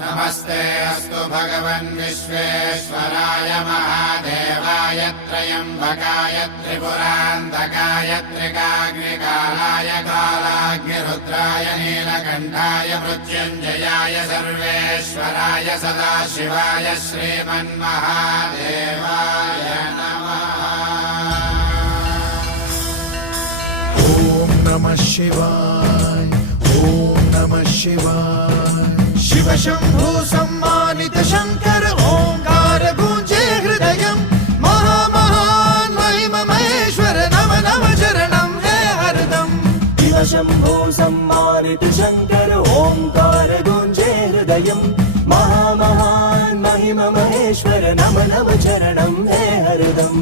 नमस्ते अस्तु भगवन् विश्वेश्वराय महादेवाय त्र्यम्बकाय त्रिपुरान्तकाय त्रिकाग्निकालाय कालाग्निरुद्राय नीलकण्ठाय मृत्युञ्जयाय सर्वेश्वराय सदाशिवाय श्रीमन्महादेवाय नमः। ॐ नमः शिवाय ॐ नमः शिवाय। शिव शंभु सम्मानित शंकर ओंकार गूंजे हृदयं महामहान महिम महेश्वर नम नम चरणं हे हरदम। शिव शंभो सम्मानित शंकर ओंकार गूंजे हृदयं महामहान महिम महेश्वर नम नम चरणं हे हरदम।